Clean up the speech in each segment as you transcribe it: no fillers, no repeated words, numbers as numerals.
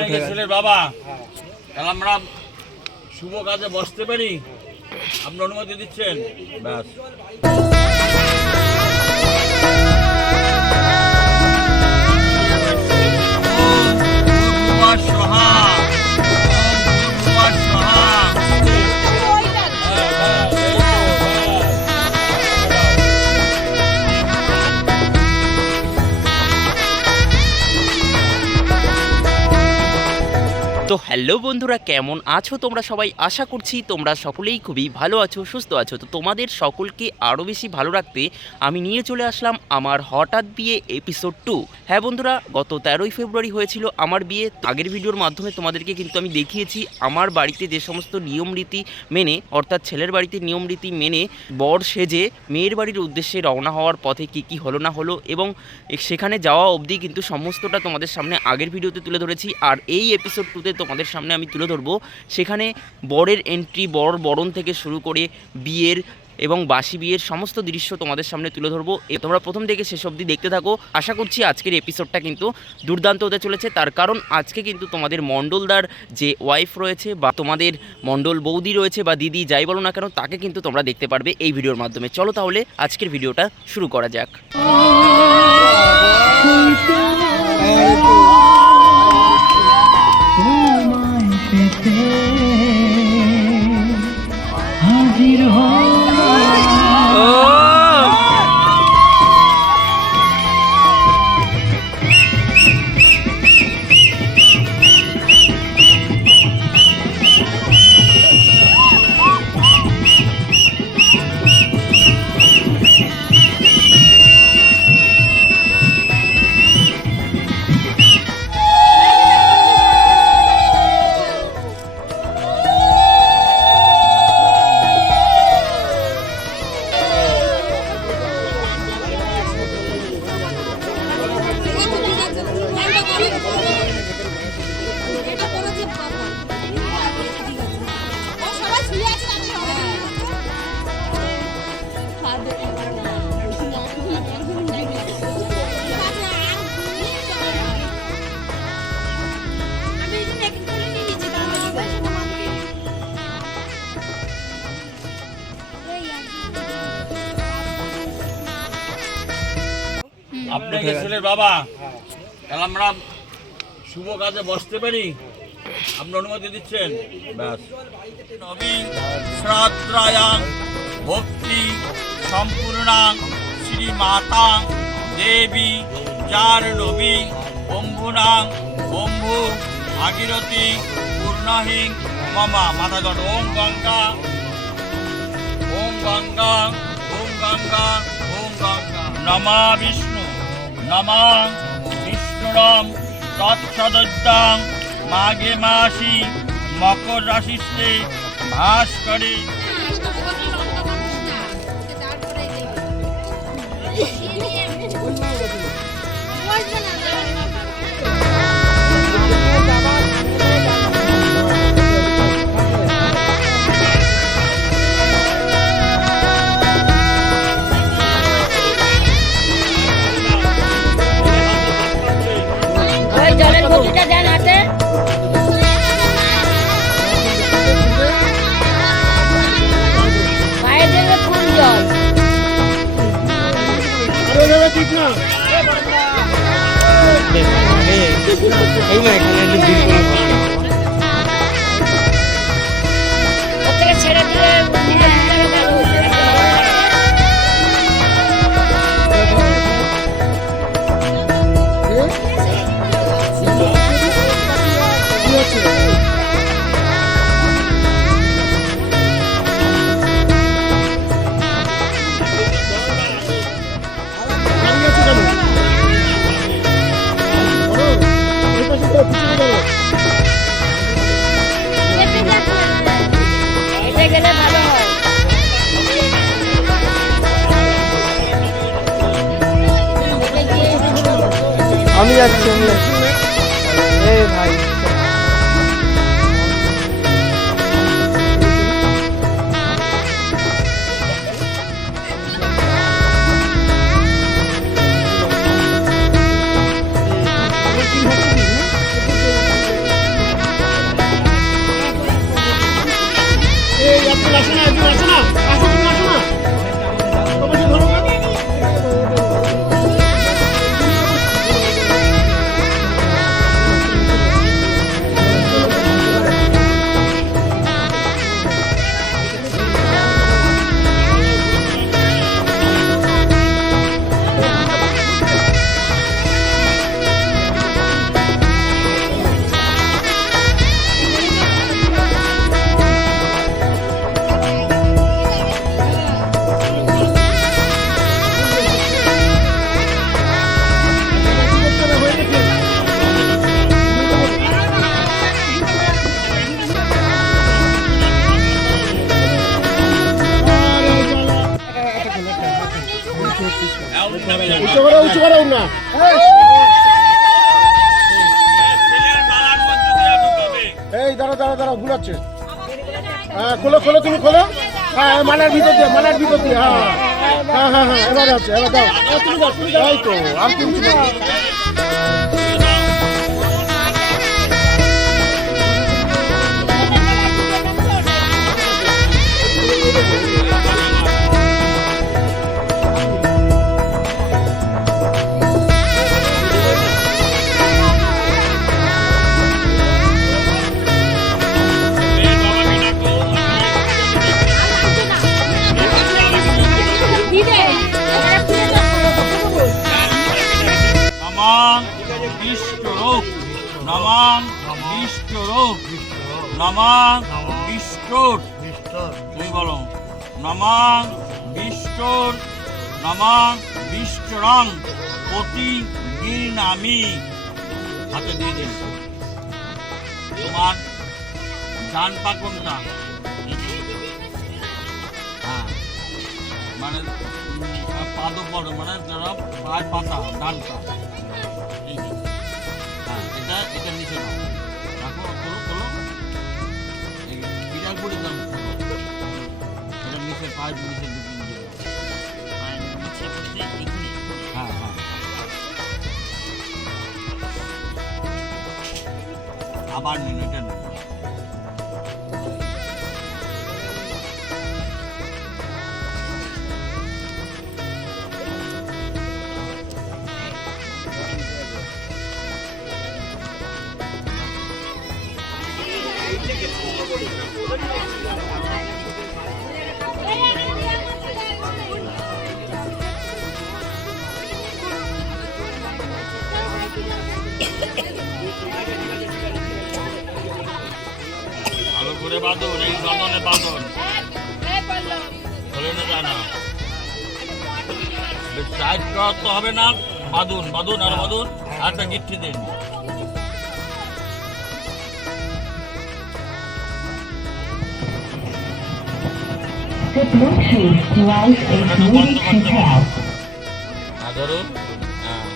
আপনাকে ছেলের বাবা, তাহলে আমরা শুভ কাজে বসতে পারি? আপনি অনুমতি দিচ্ছেন? ব্যাস। তো হ্যালো বন্ধুরা, কেমন আছো তোমরা সবাই? আশা করছি তোমরা সকলেই খুবই ভালো আছো, সুস্থ আছো। তো তোমাদের সকলকে আরও বেশি ভালো রাখতে আমি নিয়ে চলে আসলাম আমার হঠাৎ বিয়ে এপিসোড 2। হ্যাঁ বন্ধুরা, গত 13ই ফেব্রুয়ারি হয়েছিল আমার বিয়ে। আগের ভিডিওর মাধ্যমে তোমাদেরকে কিন্তু আমি দেখিয়েছি আমার বাড়িতে যে সমস্ত নিয়ম রীতি মেনে, অর্থাৎ ছেলের বাড়িতে নিয়ম রীতি মেনে বর সেজে মেয়ের বাড়ির উদ্দেশ্যে রওনা হওয়ার পথে কি হলো না হলো, এবং সেখানে যাওয়া অবধি কিন্তু সমস্তটা তোমাদের সামনে আগের ভিডিওতে তুলে ধরেছি। আর এই এপিসোড 2তে তোমাদের সামনে আমি তুলে ধরবো সেখানে বরের এন্ট্রি, বর বরণ থেকে শুরু করে বিয়ের এবং বাসি বিয়ের সমস্ত দৃশ্য তোমাদের সামনে তুলে ধরবো। তোমরা প্রথম থেকে শেষ অবধি দেখতে থাকো। আশা করছি আজকের এপিসোডটা কিন্তু দুর্দান্ত হতে চলেছে, তার কারণ আজকে কিন্তু তোমাদের মণ্ডলদার যে ওয়াইফ রয়েছে বা তোমাদের মণ্ডল বৌদি রয়েছে বা দিদি যাই বলো না কেন, তাকে কিন্তু তোমরা দেখতে পারবে এই ভিডিওর মাধ্যমে। চলো তাহলে আজকের ভিডিওটা শুরু করা যাক। আপনাকে ছেলের বাবা, তাহলে আমরা শুভ কাজে বসতে পারি? আপনি অনুমতি দিচ্ছেন? ব্যাস। নবী শ্রাদ্ধায়াং ভক্তি সম্পূর্ণাং শ্রীমাতাং দেবী যার নবী বম্ভুনাং বম্ভু ভাগীরথী পূর্ণাহিং মমা। মাথা গণ ওম গঙ্গা ওম গঙ্গা ওম গঙ্গা ওম গঙ্গা। নমা বিষ্ণু নমা বিষ্ণুরম তৎসদদ্যাং মাঘে মাসি মকর রাশিতে ভাস করে। জলের ঘটিটা দেন হাতে। পায়ে দেবে ফুল জল। ওর থেকে ছেড়ে দিয়ে গেলে ভালো হয়। আমি যাচ্ছি এই ভাই। করো না। ছেলের মালার মধ্যে দিয়ে ঢুকাবে। এই দাঁড়া দাঁড়া দাঁড়া বুলাচ্ছে। হ্যাঁ খোলো খোলো তুমি খোলো। হ্যাঁ মালার ভিতর দিয়ে হ্যাঁ হ্যাঁ হ্যাঁ হ্যাঁ এবার আছে এবার দাও তুমি যাও এই তো আর কি কিছু না। নমাং বিষ্ণুরূপ নমাং বিষ্ণুরূপ নমাং বিষ্ণুর তুমি বলো নমাং বিষ্ণুর নমাং বিষ্ণুরং প্রতি গিনামি হাতে দিয়ে দিন। তোমার ডান পা কোনটা? হ্যাঁ মানে পাদ পড়ো মানে যারা পায়ের পাতা ডানটা হ্যাঁ এটা নিচে নাও রাখো খোলো খোলো বিড়াল করে দাম এটা নিচে পায়ের নিচে হ্যাঁ হ্যাঁ আবার নিন এটা না ভালো করে বাঁধুন এই বাঁধনে বাঁধন চলে না জানা টাইট করা তো হবে না বাঁধুন বাঁধুন আর বাঁধুন আর একটা গিট্টি দিন The Bluetooth device is ready to pair. হ্যাঁ ধরুন হ্যাঁ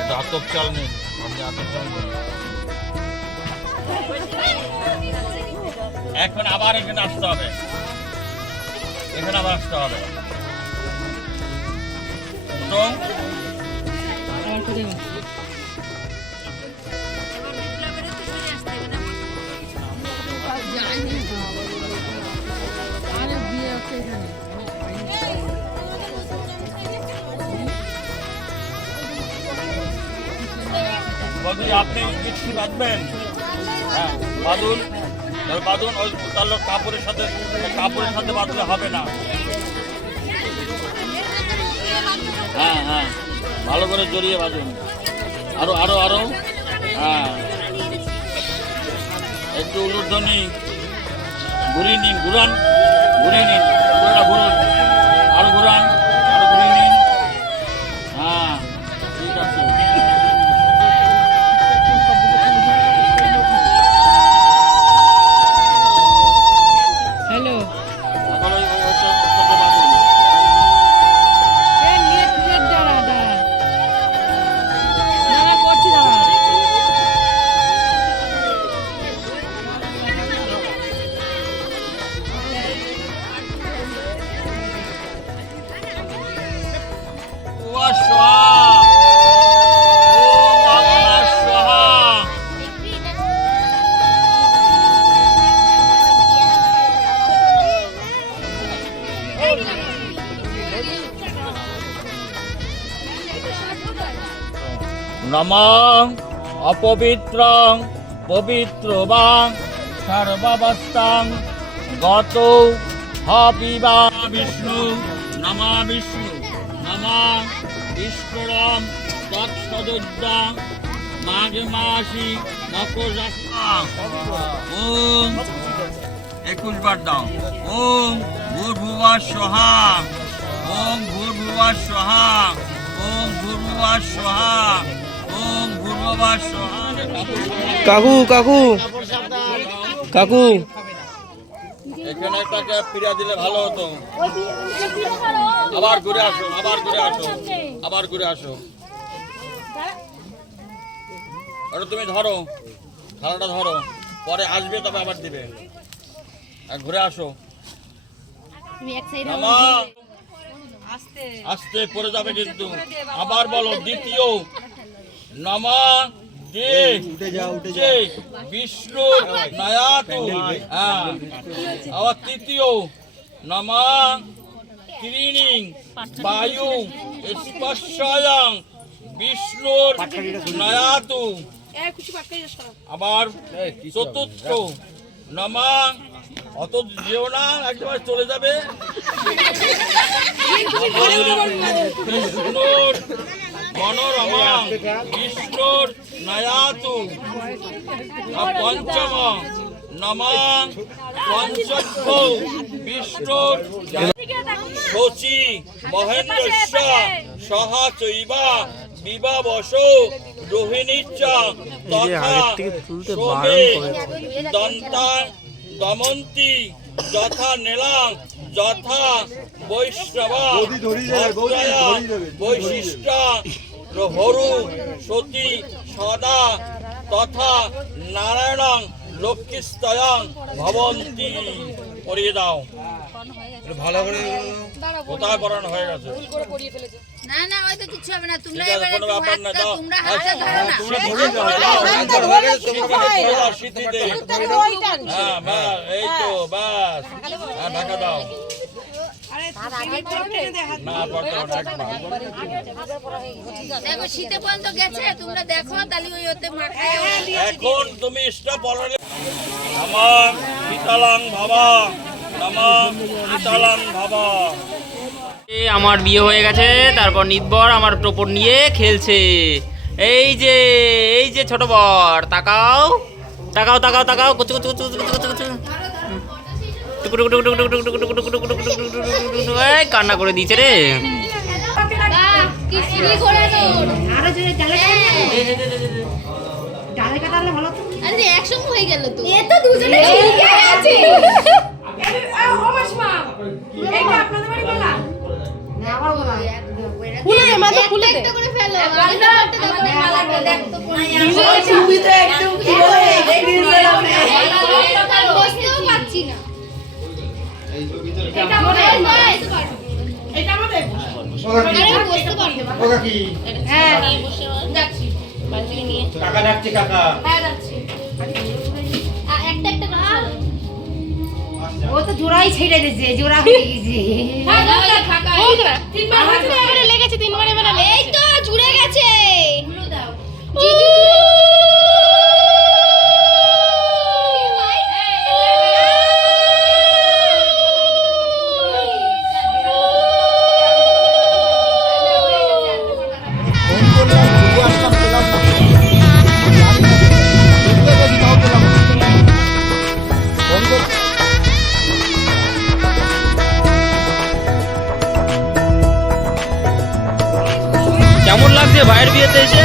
এটা আতপ চাল নিন আপনি আতপ চাল নিন এখন আবার এখানে আসতে হবে এখানে আবার আসতে হবে আপনি কিছু বাঁধবেন হ্যাঁ বাঁধুন বাঁধুন ওই তার কাপড়ের সাথে বাঁধলে হবে না হ্যাঁ হ্যাঁ ভালো করে জড়িয়ে বাঁধুন আরো আরো আরো হ্যাঁ একটু উলুধ্বনি ঘুরিয়ে নিন ঘুরান ঘুরিয়ে নিন ঘুরুন আরো ঘুরান আরো ঘুরিয়ে নিন হ্যাঁ ঠিক আছে নমঃ অপবিত্রং পবিত্রবাং সর্বাবস্থাং গত হপিবা বিষ্ণু নমা বিষ্ণু নমা বিষ্ণুরম তৎসদুদ্দাং মাঘে মাসি মকরাং ওম 21 বার দাও ওম ভূর্ভুবঃ স্বাহা ওম ভূর্ভুবঃ স্বাহা ওম ভূর্ভুবঃ স্বাহা ওম ভূর্ভুবঃ স্বাহা কাকু কাকু কাকু এখানে একটা পিড়া দিলে ভালো হতো আবার ঘুরে আসুন আবার ঘুরে আসুন আবার ঘুরে আসো। ওটা তুমি ধরো, থালাটা ধরো, পরে আসবে তবে আবার দিবে। আর ঘুরে আসো। নামা। আস্তে পড়ে যাবে কিন্তু। আবার বলো দ্বিতীয় নামা দে উঠে বিষ্ণু নায়াতু। হ্যাঁ, আবার তৃতীয় নামা ত্রিণী বায়ু স্পর্শায়াং বিষ্ণুর নায়াতু। আবার চতুর্থ নামা, অত যেও না, একেবারে চলে যাবে। বিষ্ণুর মনোরমা বিষ্ণুর নায়াতু। পঞ্চম নমা পঞ্চক্ষ বিষ্ণুর শচী মহেন্দ্রস্য সহা চৈবা বিবাবশ রোহিণীচ্চ তথা শোভে দন্তা দমন্তি যথা নীলাং যথা বৈষ্ণবা ভদ্রয়া বৈশিষ্ট্য হরু সতী সদা তথা নারায়ণং লক্ষ্মীস্তয়ং ভবন্তি। পড়িয়ে দাও ভালো করে। কোথায় পড়ানো হয়ে গেছে? না না, হয়তো কিছু হবে না। তোমরা ঠিক আছে, কোনো ব্যাপার না, দাও। তোমরা হাতে ধরো না। শীতিতে হ্যাঁ ব্যাস, এই তো ব্যাস। হ্যাঁ ঢাকা দাও। না পড়তে হবে না, একবার। দেখো শীতে পর্যন্ত গেছে, তোমরা দেখো তাহলে ওই ওতে মাখায়। এখন তুমি স্টপ পড়ালে নমঃ শীতলাং ভাবা, নমঃ শীতলাং ভাবা। আমার বিয়ে হয়ে গেছে, তারপর নিতবর আমার টোপর নিয়ে খেলছে। এই যে ছোট বর, তাকাও তাকাও তাকাও তাকাও, কুচু কুচু কুচু কুচু কুচু কুচু। কান্না করে দিয়েছে রে। আরে একসঙ্গে হয়ে গেল তো। এ তো দুজনে ঝুলকে আছে। একটা করে ফেলো। বসতেও পারছি না। এটা আমাদের। আরে বসতে পারবো না। হ্যাঁ যাচ্ছি। বালতি নিয়ে। কাকা ডাকছে, কাকা। হ্যাঁ যাচ্ছি। একটা একটা করে। ও তো জোড়াই ছেড়ে দিয়েছে, জোড়া হয়ে গেছে। হ্যাঁ কাকা। তিনবার হয়েছে, এবারে লেগেছে, তিনবার এবারে এই তো জুড়ে গেছে। গুলো দাও। জিজু কেমন লাগছে ভাইয়ের বিয়েতে এসে?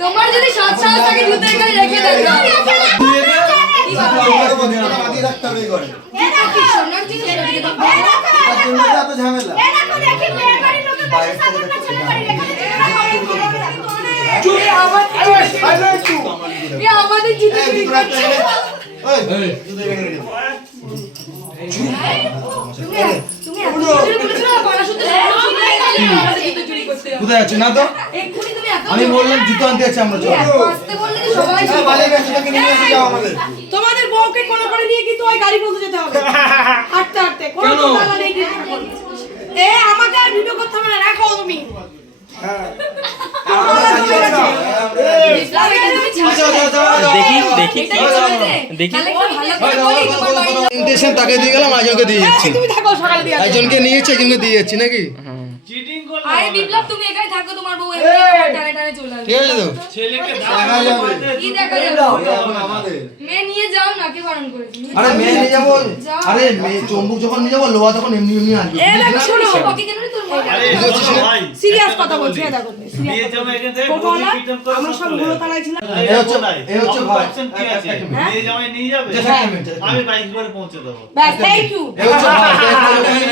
তোমার যদি সাত সাহস থাকে জুতো এখানে রেখে দেন আমাদের জুতো চুরি করছে কোথায় আছে না তো আমি বললাম জুতো আনতে যাচ্ছি আমরা তোমাদের বউকে কোনো করে নিয়ে কিন্তু ওই গাড়ি পৌঁছে যেতে হবে হাঁটতে হাঁটতে কোনো টাকা নেই এ আমাকে আর ভিডিও করতে হবে না রাখো তুমি দেখি দেখি ইনভিটেশন তাকে দিয়ে গেলাম আজকে দিয়ে যাচ্ছি তুমি থাকো সকালে দিয়ে একজনকে নিয়েছি একজনকে দিয়ে যাচ্ছি নাকি আরে বিপ্লব তুমি একাই থাকো তোমার বউ এমনি টানে টানে চলে আসবে ঠিক আছে তো দেখা যাবে কি দেখা যাবে আমাদের মেয়ে নিয়ে যাও না কে বারণ করেছে আরে মেয়ে নিয়ে যাবো আরে মেয়ে চম্বুক যখন নিয়ে যাবো লোহা তখন এমনি এমনি আসবে এ দেখো শোনো বাকি কেন তোর সিরিয়াস কথা বলছি দেখো আমরা সব গুলো তারাই ছিলাম এই হচ্ছে ভাই নিয়ে যাবে Just a minute. আমি বাইক করে পৌঁছে দেবো ব্যাস থ্যাংক ইউ এই হচ্ছে ভাই